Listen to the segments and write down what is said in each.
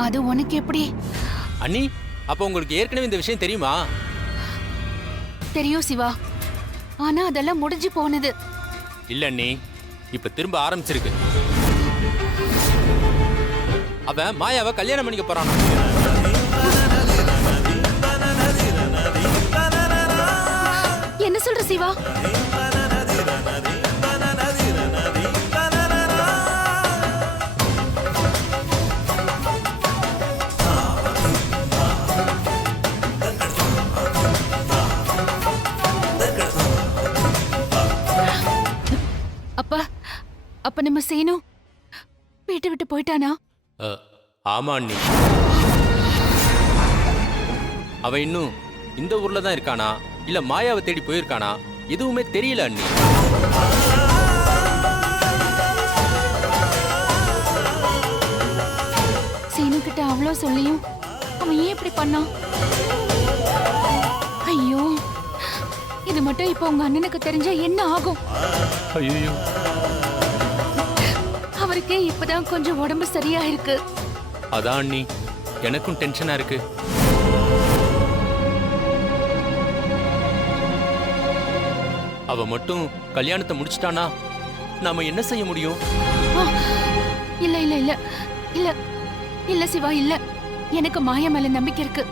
அது உனக்கு எப்படி அண்ணி, அப்ப உங்களுக்கு ஏற்கனவே இந்த விஷயம் தெரியுமா? தெரியும் சிவா? ஆனா அதெல்லாம் முடிஞ்சு போனது. இல்ல அண்ணி, இப்ப திரும்ப ஆரம்பிச்சிருக்கு. அவன் மாயாவை கல்யாணம் பண்ணிக்க போறானா? என்ன சொல்ற சிவா? அப்பா, அப்ப நம்ம சீனு வீட்டை விட்டு போயிட்டானா? ஆமா அண்ணி. அவன் இன்னும் இந்த ஊர்ல தான் இருக்கானா இல்ல மாயாவை தேடி போயிருக்கானா எதுவுமே தெரியல அண்ணி. சீனு கிட்ட அவ்வளோ சொல்லியும் அவன் ஏன் இப்படி பண்ணான்? ஐயோ, இது மட்டும் இப்போ உங்க அண்ணனுக்கு தெரிஞ்சா என்ன ஆகும்? ஐயோ, அவருக்கே இப்பதான் கொஞ்சம் உடம்பு சரியா இருக்கு. அதான் அண்ணி, எனக்கும் டென்ஷனா இருக்கு. அவ மட்டும் கல்யாணத்தை முடிச்சிட்டானா நாம என்ன செய்ய முடியும்? ஆ, இல்ல இல்ல இல்ல இல்ல இல்ல சிவா, இல்ல. எனக்கு மாயா மேல நம்பிக்கை இருக்கு.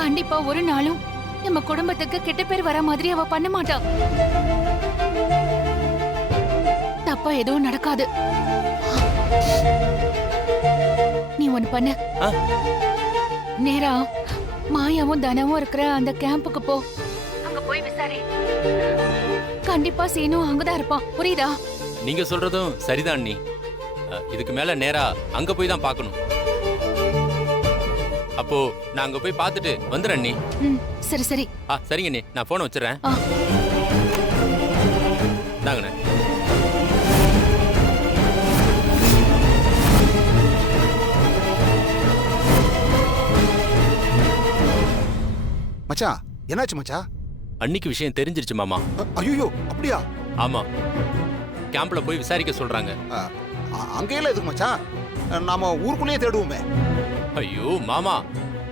கண்டிப்பா ஒரு நாளும் நம்ம குடும்பத்துக்கு கெட்ட பேர் வர மாதிரி அவ பண்ண மாட்டா. தப்பா எதுவும் நடக்காது. நீ ஒண்ணு பண்ணு. நேரா மாயாவும் தனமும் இருக்கிற அந்த கேம்புக்கு போ. அங்க போய் விசாரி. கண்டிப்பா சீனு அங்கதான் இருப்பான். புரியுதா? நீங்க சொல்றதும் சரிதான் அண்ணி. இதுக்கு மேல நேரா அங்க போய் தான் பார்க்கணும். அப்போ நான் அங்க போய் பார்த்துட்டு வந்துடுறேன் அண்ணி. சரி சரி. சரிங்க அண்ணி, நான் போனை வச்சிடறேன். தாங்கண்ணே. மச்சான், என்னாச்சு மச்சான்? அன்னிக்கு விஷயம் தெரிஞ்சிருச்சு மாமா. ஐயோ, அப்படியா? ஆமா, கேம்ப்ல போய் விசாரிக்க சொல்றாங்க. அங்கேயில எதுக்கு மச்சான்? நாம ஊருக்குள்ளேயே தேடுவோமே. ஐயோ மாமா,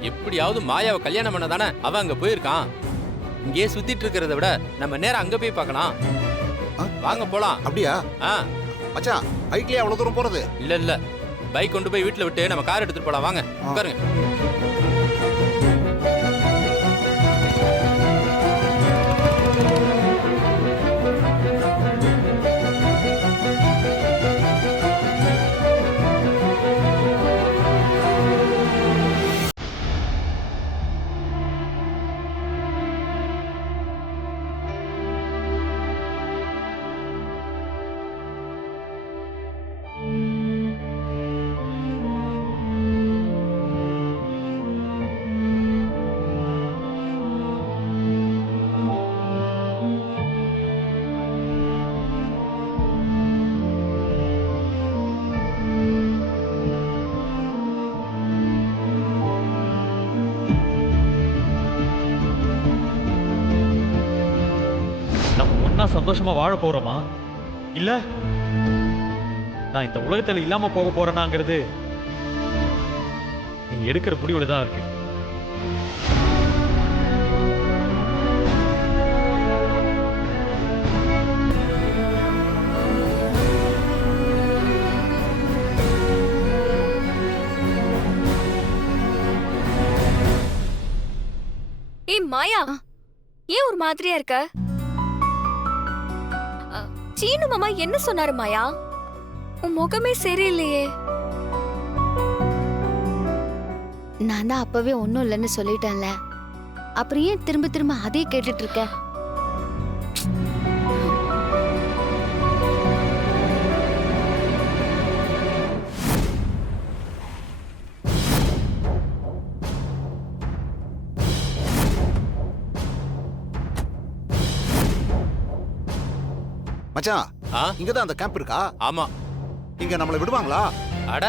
எப்படியாவது மாயாவை கல்யாணம் பண்ண தானே அவன் அங்க போயிருக்கான். இங்கே சுத்திட்டு இருக்கிறத விட நம்ம நேரம் அங்க போய் பார்க்கலாம். வாங்க போலாம். அப்படியா? மச்சான், பைக்லயே அவ்வளவு தூரம் போறது? இல்ல இல்ல, பைக் கொண்டு போய் வீட்டுல விட்டு நம்ம கார் எடுத்துட்டு போலாம். வாங்க உட்காருங்க. சந்தோஷமா வாழ போறோமா இல்ல நான் இந்த உலகத்துல இல்லாம போக போறேனாங்கிறது நீ எடுக்கிற முடிவுல தான் இருக்கு. ஏய் மாயா, ஏன் ஒரு மாதிரியா இருக்க? சீனு மாமா என்ன சொன்னாரு மாயா? உன் முகமே சரியில்லையே. நான் தான் அப்பவே ஒண்ணும் இல்லைன்னு சொல்லிட்டேன்ல, அப்புறம் ஏன் திரும்ப திரும்ப அதே கேட்டுட்டு இருக்க? மச்சான், இங்கதான் அந்த கேம்ப் இருக்கா? ஆமா. இங்க நம்மள விடுவாங்களா? அட,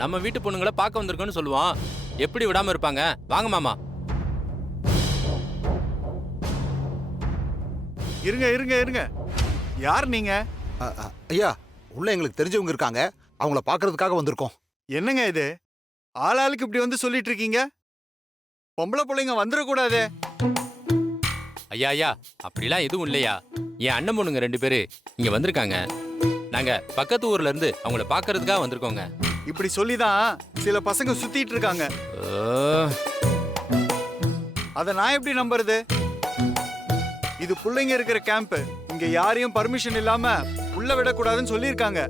நம்ம வீட்டு பொண்ணுங்களை பார்க்க வந்திருக்கோன்னு சொல்லுவான். எப்படி விடாம இருப்பாங்க? வாங்க மாமா. இருங்க இருங்க இருங்க, யார் நீங்க? ஐயா, உள்ள எங்களுக்கு தெரிஞ்சவங்க இருக்காங்க, அவங்கள பாக்குறதுக்காக வந்திருக்கோம். என்னங்க இது? ஆளாளுக்கு இப்படி வந்து சொல்லிட்டு இருக்கீங்க? பொம்பளை பிள்ளைங்க வந்துடக்கூடாதே. ஐயா ஐயா அப்படிலாம் எதுவும் இல்லையா. என் அண்ணன் பொண்ணுங்க 2 பேரு இங்க வந்திருக்காங்க. நாங்க பக்கத்து ஊர்ல இருந்து அவங்கள பாக்குறதுக்காக வந்திருக்கோங்க. இப்படி சொல்லிதான் சில பசங்க சுத்திட்டு இருக்காங்க. அத நான் எப்படி நம்புறது? இது பிள்ளைங்க இருக்கிற கேம்ப். இங்க யாரையும் பர்மிஷன் இல்லாம உள்ள விடக்கூடாதுன்னு சொல்லியிருக்காங்க.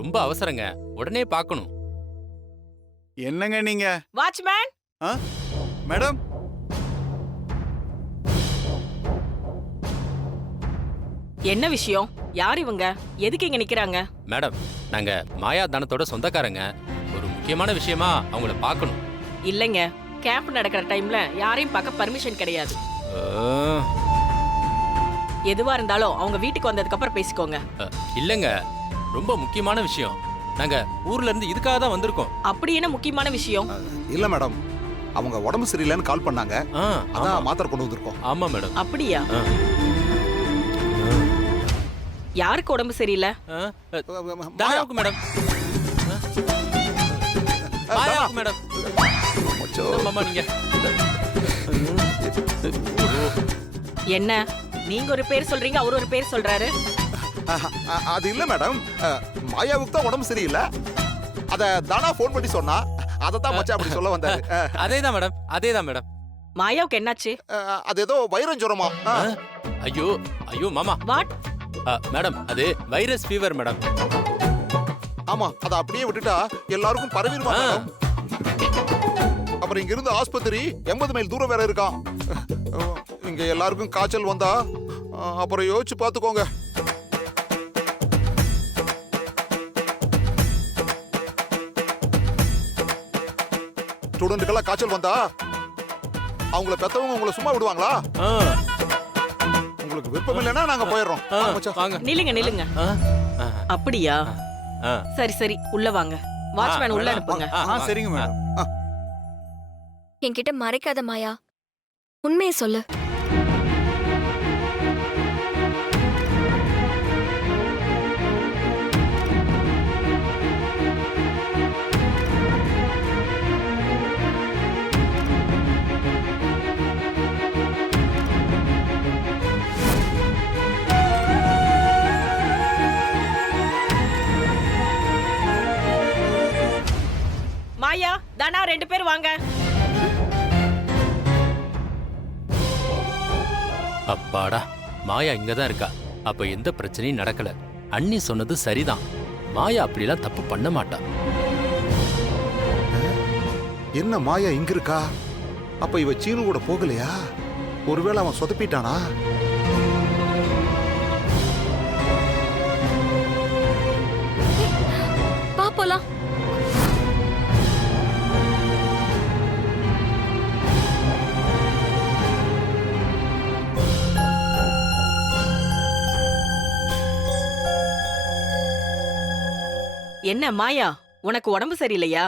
ரொம்ப அவசரங்க, உடனே பார்க்கணும். என்னங்க நீங்க? வாட்ச்மேன், மேடம், என்ன விஷயம்? யார் இவங்க? எதுக்கு இங்க நிக்கிறாங்க? மேடம், நாங்க மாயா தானத்தோட சொந்தக்காரங்க. ஒரு முக்கியமான விஷயமா அவங்கள பார்க்கணும். இல்லைங்க, கேம்ப் நடக்கிற டைம்ல யாரையும் பார்க்க பர்மிஷன் கிடையாது. எதுவா இருந்தாலும் அவங்க வீட்டுக்கு வந்ததுக்கு அப்புறம் பேசிக்கோங்க. இல்லங்க, ரொம்ப முக்கியமான விஷயம். நாங்க ஊர்ல இருந்து இதுக்காக தான் வந்திருக்கோம். அப்படி என்ன முக்கியமான விஷயம்? இல்ல மேடம், அவங்க உடம்பு சரியில்லைன்னு கால் பண்ணாங்க. அதான் மாத்திரை கொண்டு வந்திருக்கோம். ஆமா மேடம். அப்படியா? யாருக்கு உடம்பு சரியில்லை? தாயாவுக்கு மேடம். மாயாவுக்கு மேடம். மாமா நீங்க என்ன நீங்க ஒரு பேர் சொல்றீங்க, அவர் ஒரு பேர் சொல்றாரு. அது இல்ல மேடம், மாயாவுக்கு தான் உடம்பு சரியில்லை. அத தானா போன் பண்ணி சொன்னா, அதத்தான் மச்சான் அப்படி சொல்ல வந்தாரு. அதேதான் மேடம், அதேதான் மேடம். மாயாவுக்கு என்னாச்சு? அது ஏதோ வைரம் ஜுரமா. ஐயோ ஐயோ மாமா. வாட்? மேடம், அது வைரஸ் ஃபீவர் மேடம். ஆமா, அத அப்படியே விட்டுட்டா எல்லாருக்கும் பரவிடுமா மேடம்? அப்புறம் இங்க இருந்து ஆஸ்பத்திரி 80 மைல் தூரம் வேற இருக்கான். இங்க எல்லாருக்கும் காய்ச்சல் வந்தா அப்புறம் யோசிச்சு பாத்துக்கோங்க. ஸ்டூடெண்ட்டுக்கெல்லாம் காய்ச்சல் வந்தா அவங்கள பெத்தவங்க உங்களை சும்மா விடுவாங்களா? உங்களுக்கு விருப்பம் இல்லைன்னா நாங்க போயிடுறோம். வாங்க. நில்லுங்க நில்லுங்க. அப்படியா? சரி சரி, உள்ள வாங்க. வாட்ச்மேன் உள்ள அனுப்புங்க. சரிங்க மேடம். என்கிட்ட மறைக்காத மாயா, உண்மையை சொல்லு. மாயா, தானா 2 பேர் வாங்க. அப்பாடா, மாயா இங்கதான் இருக்கா. அப்ப எந்த பிரச்சனையும் நடக்கல. அண்ணி சொன்னது சரிதான். மாயா அப்படிலாம் தப்பு பண்ண மாட்டா. என்ன மாயா இங்க இருக்கா? அப்ப இவ சீனு கூட போகலையா? ஒருவேளை அவன் சொதப்பிட்டானா? பாப்போலாம். என்ன மாயா, உனக்கு உடம்பு சரியில்லையா?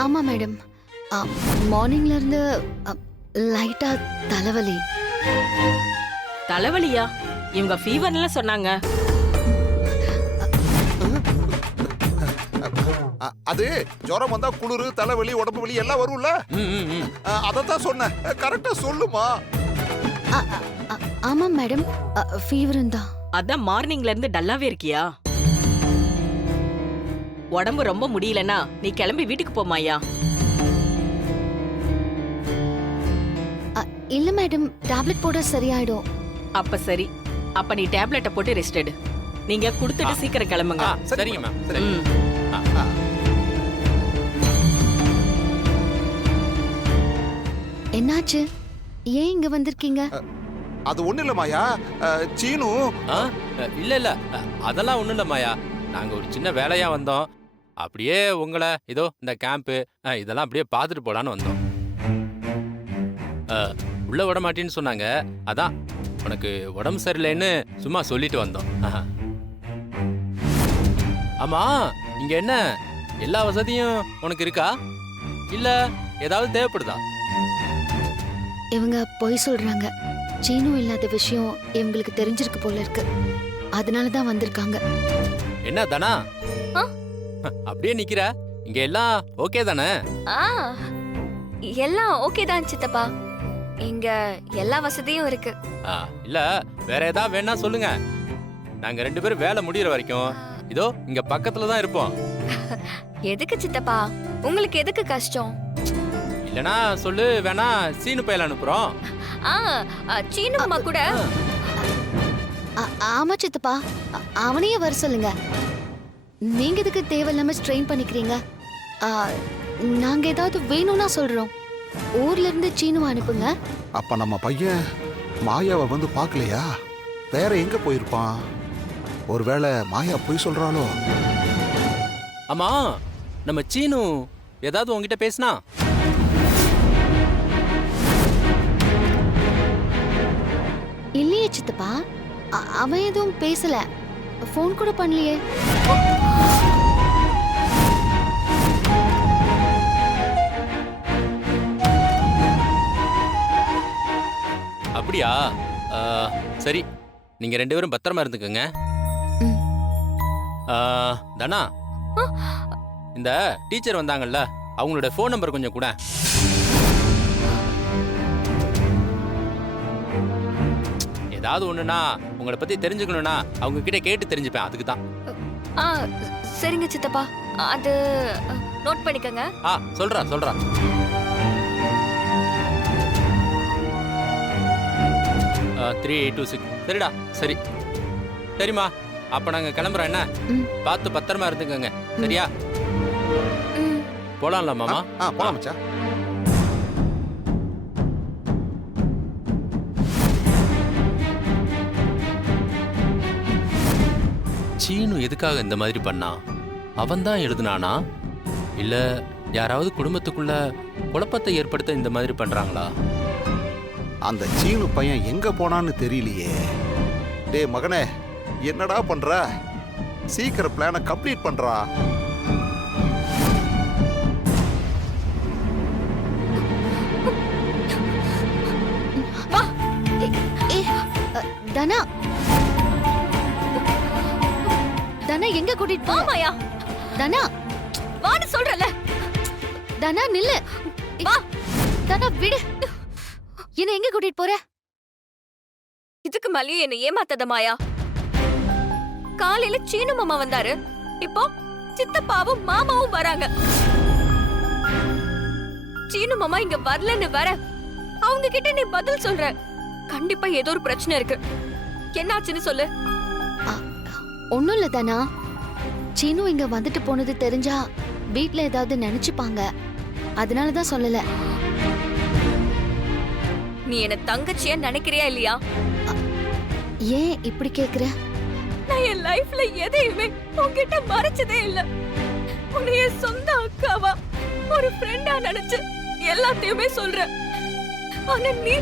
ஆமா மேடம், மார்னிங்ல இருந்து லைட்டா தலைவலி. தலைவலியா? இவங்க ஃபீவர்னு சொன்னாங்க. அது ஜுரம் வந்தா குளிரு, தலைவலி, உடம்பு வலி எல்லாம் வரும்ல. அதத்தான் சொன்னேன். கரெக்டா சொல்லுமா. ஆமா மேடம், ஃபீவர் தான். அதான் மார்னிங்ல இருந்து டல்லாவே இருக்கியா? உடம்பு ரொம்ப முடியலனா நீ கிளம்பி வீட்டுக்கு போ மாயா. இல்ல மேடம், டேப்லெட் போட சரியாயிடும். அப்ப சரி, அப்ப நீ டேப்லெட்டை போட்டு ரெஸ்ட் எடு. நீங்க குடுத்துட்டு சீக்கிரம் கிளம்புங்க. சரிங்க மேம். சரி. என்னாச்சு? ஏன் இங்க வந்திருக்கீங்க? அது ஒண்ணு இல்ல மாயா, சீனு. இல்ல இல்ல, அதெல்லாம் ஒண்ணும் இல்ல மாயா. நாங்க ஒரு சின்ன வேலையா வந்தோம். அப்படியே உங்களை இதோ இந்த கேம்ப் இதெல்லாம் அப்படியே பார்த்துட்டு போலான்னு வந்தோம். உள்ள விட மாட்டேன்னு சொன்னாங்க. அதான் உனக்கு உடம்பு சரியில்லைன்னு சும்மா சொல்லிட்டு வந்தோம். ஆமா, இங்க என்ன எல்லா வசதியும் உனக்கு இருக்கா? இல்ல ஏதாவது தேவைப்படுதா? இவங்க பொய் சொல்றாங்க. சீனு இல்லாத விஷயம் இவங்களுக்கு தெரிஞ்சிருக்கு போல இருக்கு. அதனால தான் வந்திருக்காங்க. என்ன தனா ஆ? அப்படியே நிக்கிற? இங்க எல்லாம் ஓகே தானே? ஆ எல்லாம் ஓகே தான் சித்தப்பா. இங்க எல்லா வசதியும் இருக்கு. இல்ல வேற ஏதாவது வேணா சொல்லுங்க. நாங்க 2 பேரும் வேலை முடியற வரைக்கும் இதோ இங்க பக்கத்துல தான் இருப்போம். எதுக்கு சித்தப்பா? உங்களுக்கு எதுக்கு கஷ்டம்? இல்லனா சொல்லு, வேணா சீனு பையல அனுப்புறோம். சீனு மாமா கூட ஆமா சித்தப்பா, அவனையே வர சொல்லுங்க. நீங்க எதுக்கு தேவையில்லாம ஸ்ட்ரெயின் பண்ணிக்கிறீங்க? நாங்க ஏதாவது வேணும்னா சொல்றோம். ஊர்ல இருந்து சீனுவை அனுப்புங்க. அப்ப நம்ம பையன் மாயாவை வந்து பார்க்கலையா? வேற எங்க போயிருப்பான்? ஒருவேளை மாயா போய் சொல்றாளோ? ஆமா, நம்ம சீனு ஏதாவது உங்ககிட்ட பேசினா? இல்லையே சித்தப்பா, அவன் எதுவும் பேசல, ஃபோன் கூட பண்ணலையே. அப்படியா? சரி, நீங்க 2 பேரும் பத்திரமா இருந்துக்கங்க. தனா, இந்த டீச்சர் வந்தாங்கல்ல, அவங்களோட ஃபோன் நம்பர் கொஞ்சம் கூட. ஏதாவது ஒண்ணுனா உங்களை பத்தி தெரிஞ்சுக்கணும்னா அவங்க கிட்ட கேட்டு தெரிஞ்சுப்பேன், அதுக்கு தான். சரிங்க சித்தப்பா, அது நோட் பண்ணிக்கங்க. சொல்றா. 3826. சரிடா, சரி சரிம்மா, அப்ப நாங்க கிளம்புறோம். என்ன பார்த்து பத்திரமா இருந்துக்கங்க, சரியா? போலாம்ல மாமா? போலாம் மச்சான். சீனு எதுக்காக இந்த மாதிரி பண்ணா? அவன் தான் எழுதுனானா, இல்ல யாராவது குடும்பத்துக்குள்ள குழப்பத்தை ஏற்படுத்த இந்த மாதிரி பண்றாங்களா? அந்த சீனு பையன் எங்க போனான்னு தெரியலையே. டேய் மகனே, என்னடா பண்ற? சீக்கிரம் பிளானை கம்ப்ளீட் பண்றா. தனா, தனா எங்க கூட்டிட்டு போ? மாயா, தனா வான்னு சொல்றல. தனா நில்லு. வா. தனா விடு. என்ன எங்க கூட்டிட்டு போற? இதுக்கு மேலேயும் என்ன ஏமாத்தாத மாயா. காலையில சீனு மாமா வந்தாரு, இப்போ சித்தப்பாவும் மாமாவும் வராங்க. சீனு மாமா இங்க வரலன்னு வர அவங்க கிட்ட நீ பதில் சொல்ற. கண்டிப்பா ஏதோ ஒரு பிரச்சனை இருக்கு. என்னாச்சுன்னு சொல்லு. ஒண்ணும் இல்ல தனா, சீனு இங்க வந்துட்டு போனது தெரிஞ்சா வீட்ல ஏதாவது நினைச்சுப்பாங்க, அதனாலதான் சொல்லல. நீ என்ன தங்கச்சியா நினைக்கிறியா இல்லையா? ஏன் இப்படி கேக்குற? நான் என் லைஃப்ல எதையுமே உன்கிட்ட மறைச்சதே இல்ல. உன்னைய சொந்த அக்காவா, ஒரு ஃப்ரெண்டா நினைச்சு எல்லாத்தையுமே சொல்ற. ஆனா நீ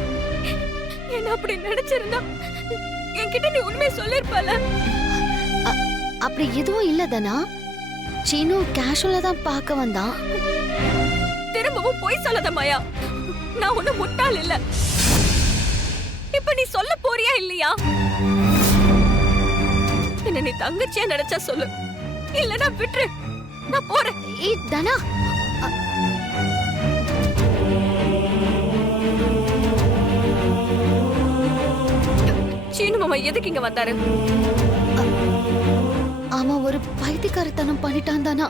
என்ன அப்படி நினைச்சிருந்தா என்கிட்ட நீ உண்மையை சொல்லிருப்பல. அப்படி எதுவும் இல்ல தனா, சீனு கேஷுவலா தான் பார்க்க வந்தான். திரும்பவும் போய் சொல்லாத மாயா, நான் ஒண்ணு முட்டாள் இல்ல. இப்ப நீ சொல்ல போறியா இல்லையா? என்ன நீ தங்கச்சியா நினைச்சா சொல்லு, இல்லனா விட்டுரு, நான் போறேன். ஏய் தனா, சீனு மாமா எதுக்கு இங்க வந்தாரு? அவன் ஒரு பைத்தியக்காரத்தனம் பண்ணிட்டான் தானா.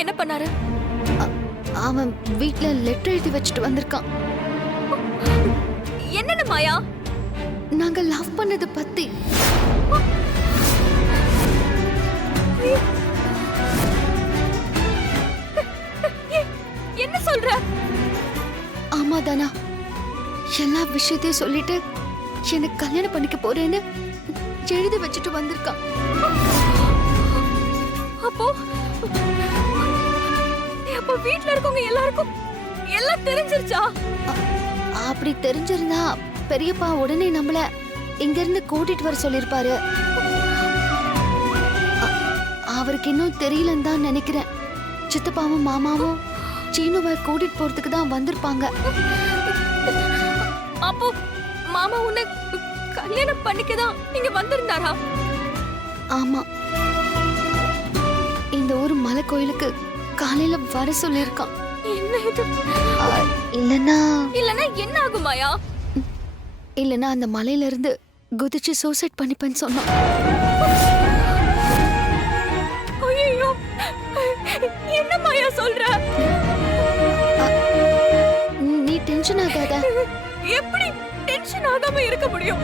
என்ன பண்ணாரு? அவன் வீட்ல லெட்டர் எழுதி வச்சுட்டு வந்திருக்கான். என்னன்னு மாயா? நாங்க லவ் பண்ணது பத்தி. என்ன சொல்ற? ஆமா தானா, எல்லா விஷயத்தையும் சொல்லிட்டு எனக்கு கல்யாணம் பண்ணிக்க போறேன்னு எழுதி வச்சுட்டு வந்திருக்கான். அப்போ வீட்ல இருக்கவங்க எல்லாருக்கும் எல்லாம் தெரிஞ்சிருச்சா? அப்படி தெரிஞ்சிருந்தா பெரியப்பா உடனே நம்மள இங்க இருந்து கூட்டிட்டு வர சொல்லிருப்பாரு. அவருக்கு இன்னும் தெரியலன்னு தான் நினைக்கிறேன். சித்தப்பாவும் மாமாவும் சீனுவை கூட்டிட்டு போறதுக்கு தான் வந்திருப்பாங்க. அப்போ மாமா உன்னை கல்யாணம் பண்ணிக்கதான் இங்க வந்திருந்தாரா? ஆமா, இந்த ஊர் மலை கோயிலுக்கு காலையில வர சொல்லியிருக்கான். என்ன இது? ஆ, இல்லனா இல்லனா என்ன ஆகும் மாயா? இல்லனா அந்த மலையில இருந்து குதிச்சு சூசைட் பண்ணிப்பேன்னு சொன்னான். ஐயோ, என்ன மாயா சொல்ற? நீ டென்ஷன் ஆகாத. எப்படி டென்ஷன் ஆகாம இருக்க முடியும்?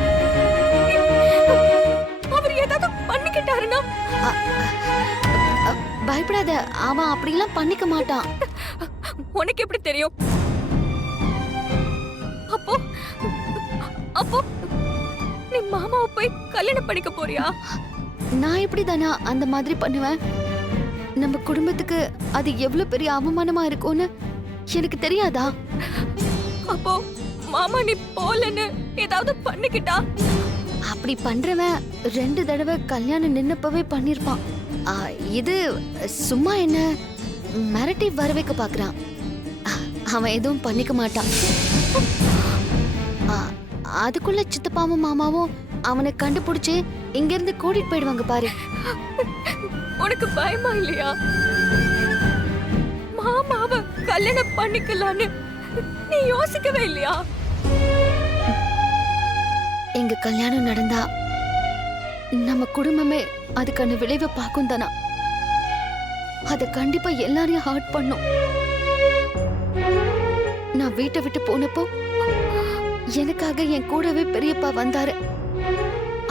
அவர் ஏதாவது பண்ணிக்கிட்டாருன்னா? பயப்படாத, அவன் அப்படிலாம் பண்ணிக்க மாட்டான். உனக்கு எப்படி தெரியும்? அப்போ அப்போ நீ மாமாவை போய் கல்யாணம் பண்ணிக்க போறியா? நான் எப்படி தானா அந்த மாதிரி பண்ணுவேன்? நம்ம குடும்பத்துக்கு அது எவ்வளவு பெரிய அவமானமா இருக்கும்னு எனக்கு தெரியாதா? அப்போ மாமா நீ போலன்னு ஏதாவது பண்ணிக்கிட்டா? அப்படி பண்றவன் 2 தடவை கல்யாணம் நின்னப்பவே பண்ணிருப்பான். இது சும்மா என்ன மிரட்டி வர வைக்க பாக்குறான். அவன் எதுவும் பண்ணிக்க மாட்டான். அதுக்குள்ள சித்தப்பாவும் மாமாவும் அவனை கண்டுபிடிச்சு இங்க இருந்து கூட்டிட்டு போயிடுவாங்க பாரு. உனக்கு பயமா இல்லையா? மாமாவை கல்யாணம் பண்ணிக்கலான்னு நீ யோசிக்கவே இல்லையா? எங்க கல்யாணம் நடந்தா நம்ம குடும்பமே அதுக்கான விளைவை பார்க்கும் தானா. அத கண்டிப்பா எல்லாரையும் ஹர்ட் பண்ணும். நான் வீட்டை விட்டு போனப்போ எனக்காக என் கூடவே பெரியப்பா வந்தாரு.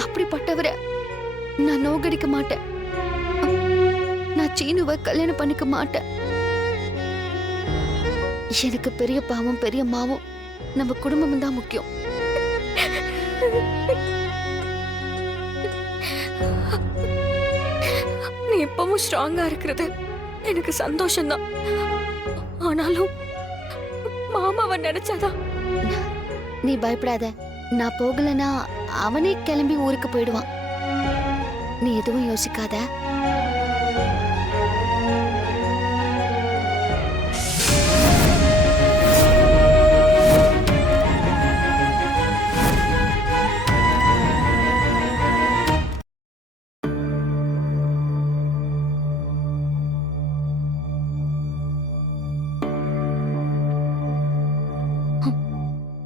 அப்படிப்பட்டவரை நான் நோகடிக்க மாட்டேன். நான் சீனுவை கல்யாணம் பண்ணிக்க மாட்டேன். எனக்கு பெரியப்பாவும் பெரியம்மாவும் நம்ம குடும்பம் தான் முக்கியம். நீ இப்பவும் ஸ்ட்ராங்கா இருக்கிறது எனக்கு சந்தோஷம்தான். ஆனாலும் மாமாவை நினைச்சாதான். நீ பயப்படாத, நான் போகலனா அவனே கிளம்பி ஊருக்கு போயிடுவான். நீ எதுவும் யோசிக்காத.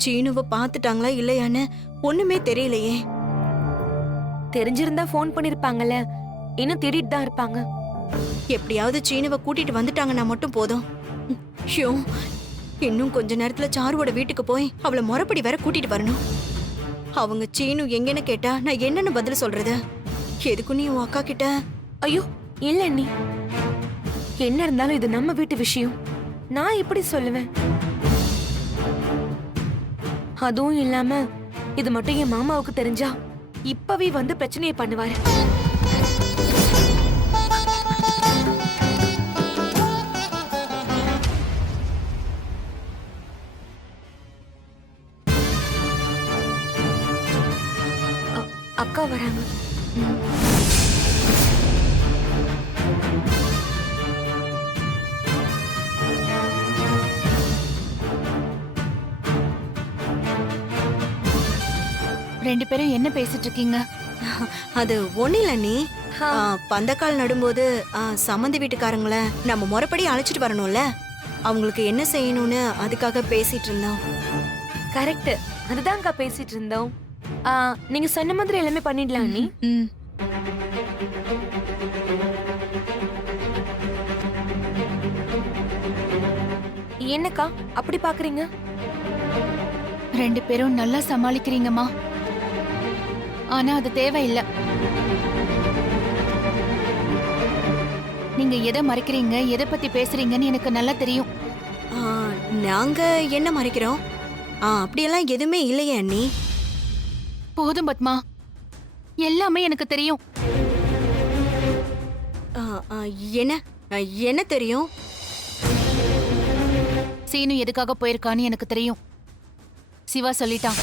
சீனுவை பார்த்துட்டாங்களா இல்லையான்னு ஒண்ணுமே தெரியலையே. தெரிஞ்சிருந்தா ஃபோன் பண்ணிருப்பாங்கல்ல. இன்னும் தேடிட்டு தான் இருப்பாங்க. எப்படியாவது சீனுவை கூட்டிட்டு வந்துட்டாங்கன்னா மட்டும் போதும். ஷோ, இன்னும் கொஞ்ச நேரத்துல சாருவோட வீட்டுக்கு போய் அவளை முறைப்படி வேற கூட்டிட்டு வரணும். அவங்க சீனு எங்கன்னு கேட்டா நான் என்னன்னு பதில் சொல்றது? எதுக்கு நீ உன் அக்கா கிட்ட? ஐயோ இல்ல நீ, என்ன இருந்தாலும் இது நம்ம வீட்டு விஷயம். நான் எப்படி சொல்லுவேன்? அதுவும் இல்லாம இது மட்டும் என் மாமாவுக்கு தெரிஞ்சா இப்பவே வந்து பிரச்சனையை பண்ணுவாரு. அக்கா வராங்க. ரெண்டு பேரும் என்ன பேசிட்டு இருக்கீங்க? அது ஒண்ணு இல்ல நீ. பந்தக்கால் நடும்போது சம்மந்தி வீட்டுக்காரங்கள நம்ம முறைப்படி அழைச்சிட்டு வரணும்ல, அவங்களுக்கு என்ன செய்யணும்னு அதுக்காக பேசிட்டு இருந்தோம். கரெக்ட், அதுதான்க்கா பேசிட்டு இருந்தோம். நீங்க சொன்ன மாதிரி எல்லாமே பண்ணிடலாம் நீ. என்னக்கா அப்படி பாக்குறீங்க? ரெண்டு பேரும் நல்லா சமாளிக்கிறீங்கம்மா. ஆனா அது தேவையில்லை. நீங்க எதை மறைக்கிறீங்க, எதை பத்தி பேசுறீங்கன்னு எனக்கு நல்லா தெரியும். நாங்க என்ன மறைக்கிறோம்? அப்படியெல்லாம் எதுவுமே இல்லையே அண்ணி. போதும் பத்மா, எல்லாமே எனக்கு தெரியும். என்ன என்ன தெரியும்? சீனு எதுக்காக போயிருக்கான்னு எனக்கு தெரியும். சிவா சொல்லிட்டான்.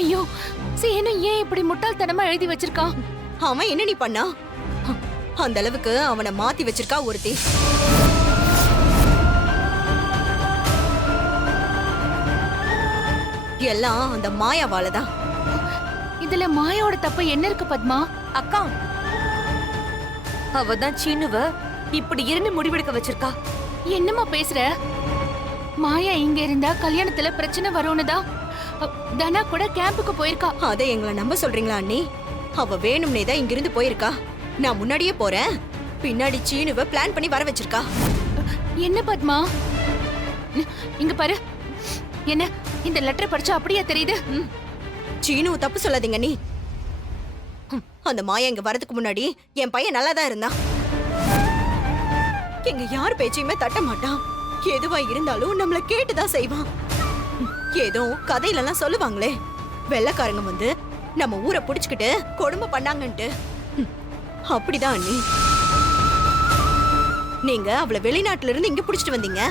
ஐயோ சீனு ஏன் இப்படி முட்டாள்தனமா எழுதி வச்சிருக்கான்? அவன் என்ன நீ பண்ணா? அந்த அளவுக்கு அவனை மாத்தி வச்சிருக்கா ஒருத்தி. எல்லாம் அந்த மாயாவாலதான். இதுல மாயாவோட தப்பு என்ன இருக்கு பத்மா? அக்கா, அவ தான் சீனுவ இப்படி இருந்து முடிவெடுக்க வச்சிருக்கா. என்னம்மா பேசுற? மாயா இங்க இருந்தா கல்யாணத்துல பிரச்சனை வரும்னுதான் தனா கூட கேம்புக்கு போயிருக்கா. அதை எங்களை நம்ப சொல்றீங்களா அண்ணி? அவ வேணும்னே தான் இங்கிருந்து போயிருக்கா. நான் முன்னாடியே போறேன், பின்னாடி சீனுவ பிளான் பண்ணி வர வச்சிருக்கா. என்ன பத்மா? இங்க பாரு. என்ன இந்த லெட்டர் படிச்சா அப்படியே தெரியுது? சீனு தப்பு சொல்லாதீங்க நீ. அந்த மாயா இங்க வரதுக்கு முன்னாடி என் பையன் நல்லா தான் இருந்தான். எங்க யார் பேச்சையுமே தட்ட மாட்டான். எதுவா இருந்தாலும் நம்மள கேட்டுதான் செய்வான். ஏதோ கதையில எல்லாம் சொல்லுவாங்களே, வெள்ளைக்காரங்க வந்து நம்ம ஊரை புடிச்சுக்கிட்டு கொடுமை பண்ணாங்கன்ட்டு. அப்படிதான் அண்ணி. நீங்க அவளை வெளிநாட்டுல இருந்து இங்க புடிச்சிட்டு வந்தீங்க.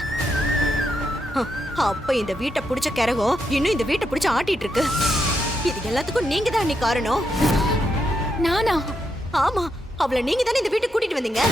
அப்ப இந்த வீட்டை புடிச்ச கரகம் இன்னும் இந்த வீட்டை புடிச்சு ஆட்டிட்டு இருக்கு. இது எல்லாத்துக்கும் நீங்க தான் அண்ணி காரணம். நானா? ஆமா, அவளை நீங்க தானே இந்த வீட்டுக்கு கூட்டிட்டு வந்தீங்க.